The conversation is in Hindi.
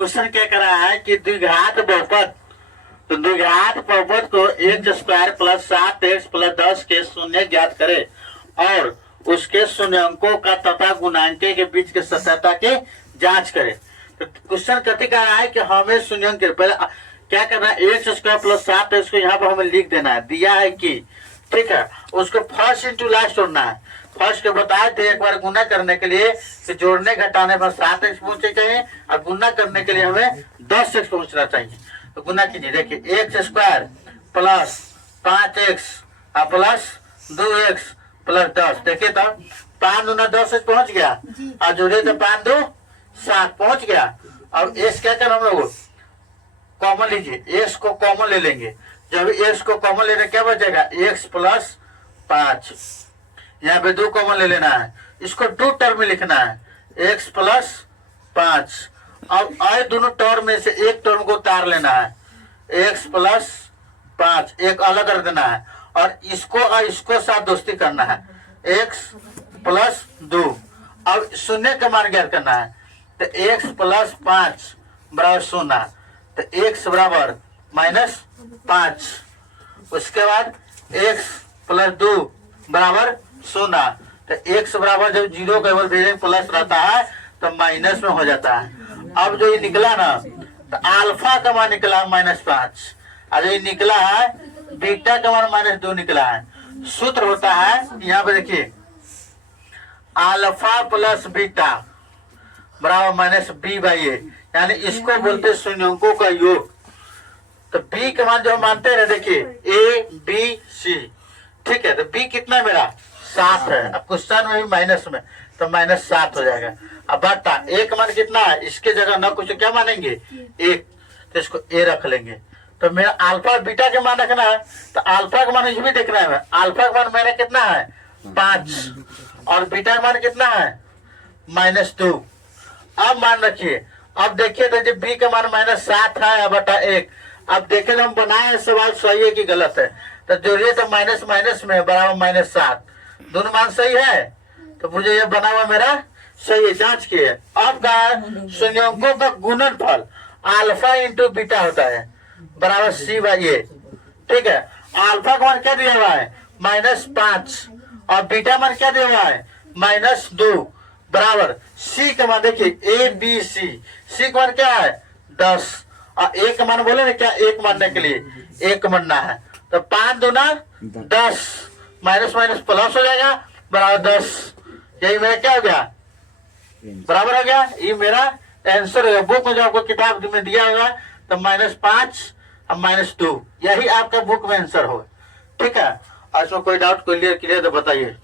क्वेश्चन क्या कर रहा है कि द्विघात बहुपद, तो द्विघात बहुपद को x square plus 7x plus 10 के शून्य ज्ञात करे और उसके शून्यंकों का तथा गुणांके के बीच के सत्यता की जांच करे। तो क्वेश्चन कथी कर रहा है कि हमें शून्यंक पहले क्या करना है, एक्स स्क्वायर प्लस 7x को यहाँ पर हमें लिख देना है, दिया है कि ठीक है, उसको फर्स्ट इंटू लास्ट जोड़ना है। फर्स्ट के बताए थे एक बार गुना करने के लिए कि जोड़ने घटाने पर 7x पहुंचे चाहिए और गुना करने के लिए हमें 10x पहुंचना चाहिए। तो गुना कीजिए, देखिए x square plus 5x plus 2x plus 10, देखिए तो 5 दूना 10 पहुंच गया और जोड़े तो 5 2 7 पहुंच गया। अब एस क्या कर हम लोग कॉमन लीजिए, एस को कॉमन ले लेंगे। जब एक्स को कॉमन लेने क्या बचेगा, एक्स प्लस 5, यहाँ पे 2 कॉमन ले लेना है, इसको 2 टर्म में लिखना है, एक्स प्लस 5। अब आए दोनों टर्म में से एक टर्म को उतार लेना है, एक्स प्लस 5 एक अलग कर देना है और इसको और इसको साथ दोस्ती करना है, एक्स प्लस 2। अब शून्य का मान ज्ञात करना है, तो एक्स प्लस 5 बराबर 0, तो एक्स बराबर -5। उसके बाद x प्लस 2 बराबर 0, तो x बराबर जब 0 का भेजेंगे प्लस रहता है तो माइनस में हो जाता है। अब जो ये निकला ना, तो अल्फा का मान निकला -5 और जो ये निकला है बीटा का मान -2 निकला है। सूत्र होता है यहाँ पे देखिए, अल्फा प्लस बीटा बराबर -b/a, यानी इसको बोलते शून्यंकों का योग। तो b का मान जो हम मानते हैं, देखिए a b c, ठीक है, तो b कितना मेरा 7 है। अब क्वेश्चन में भी माइनस में, तो -7 हो जाएगा। अब बटा a का मान कितना है, इसके जगह ना कुछ क्या मानेंगे 1, तो इसको a रख लेंगे। तो मेरा अल्फा बीटा के मान रखना है, तो अल्फा का मान भी देखना है। अल्फा का मान मेरा कितना है 5 और बीटा का मान कितना है -2। अब मान रखिए, अब देखिए तो जब b का मान -7 है बटा 1। अब देखे तो हम बनाए सवाल सही है कि गलत है, तो जोड़िए तो माइनस माइनस में बराबर -7, दोनों मान सही है, तो मुझे ये बना हुआ मेरा सही है, जांच किए। अब शून्यंकों का गुणनफल अल्फा इंटू बीटा होता है बराबर c/a, ठीक है। अल्फा का मान क्या दिया हुआ है -5 और बीटा मान क्या दिया हुआ है -2 बराबर c का मान देखिए a b c, c का मान क्या है 10 और एक मान बोले ना क्या, एक मानने के लिए एक मानना है, तो 5 दूना 10 माइनस माइनस प्लस हो जाएगा बराबर 10। यही मेरा क्या हो गया बराबर हो गया, ये मेरा आंसर है। बुक में जो आपको किताब में दिया होगा तो -5 और -2, यही आपका बुक में आंसर होगा, ठीक है। और इसमें कोई डाउट क्लियर तो बताइए।